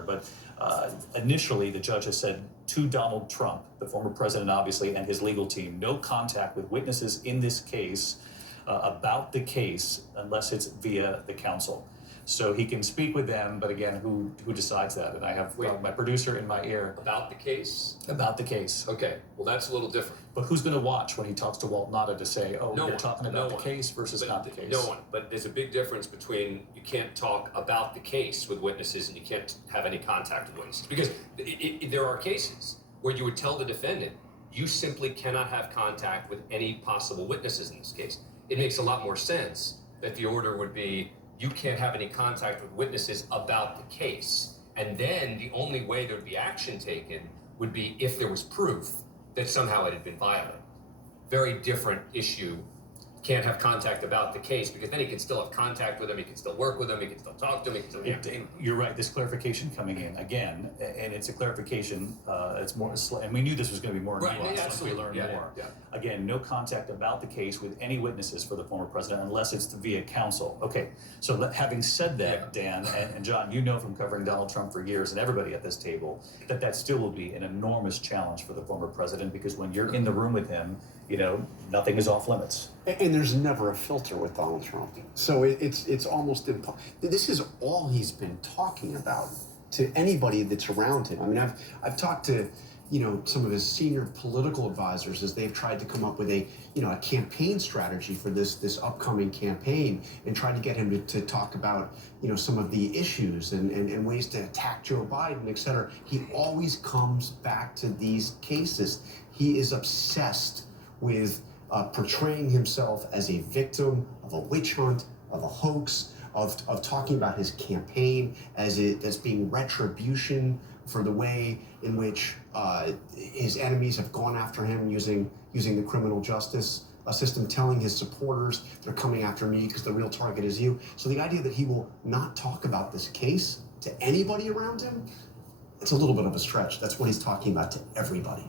here, but initially the judge has said to Donald Trump, the former president obviously, and his legal team, no contact with witnesses in this case about the case unless it's via the counsel. So he can speak with them, but again, who decides that? And I have my producer in my ear. About the case? About the case. Okay, well, that's a little different. But who's going to watch when he talks to Walt Nauta to say, oh, No you're one, talking about the case versus not the case? No one. But there's a big difference between you can't talk about the case with witnesses and you can't have any contact with witnesses. Because there are cases where you would tell the defendant, you simply cannot have contact with any possible witnesses in this case. It makes a lot more sense that the order would be, you can't have any contact with witnesses about the case. And then the only way there would be action taken would be if there was proof that somehow it had been violated. Very different issue. Can't have contact about the case, because then he can still have contact with him, he can still work with him, he can still talk to him, he can still... You're right, this clarification coming in again, and it's a clarification, it's more, and we knew this was going to be more nuanced once we learn more. Again, no contact about the case with any witnesses for the former president unless it's via counsel. Okay, so having said that, Dan and John, you know from covering Donald Trump for years and everybody at this table, that still will be an enormous challenge for the former president, because when you're in the room with him, you know, nothing is off limits. And there's never a filter with Donald Trump. So it's almost impossible. This is all he's been talking about to anybody that's around him. I mean, I've talked to, you know, some of his senior political advisors as they've tried to come up with a campaign strategy for this upcoming campaign, and tried to get him to talk about, you know, some of the issues and ways to attack Joe Biden, et cetera. He always comes back to these cases. He is obsessed with portraying himself as a victim of a witch hunt, of a hoax, of talking about his campaign as being retribution for the way in which his enemies have gone after him using the criminal justice system, telling his supporters they're coming after me because the real target is you. So the idea that he will not talk about this case to anybody around him, it's a little bit of a stretch. That's what he's talking about to everybody.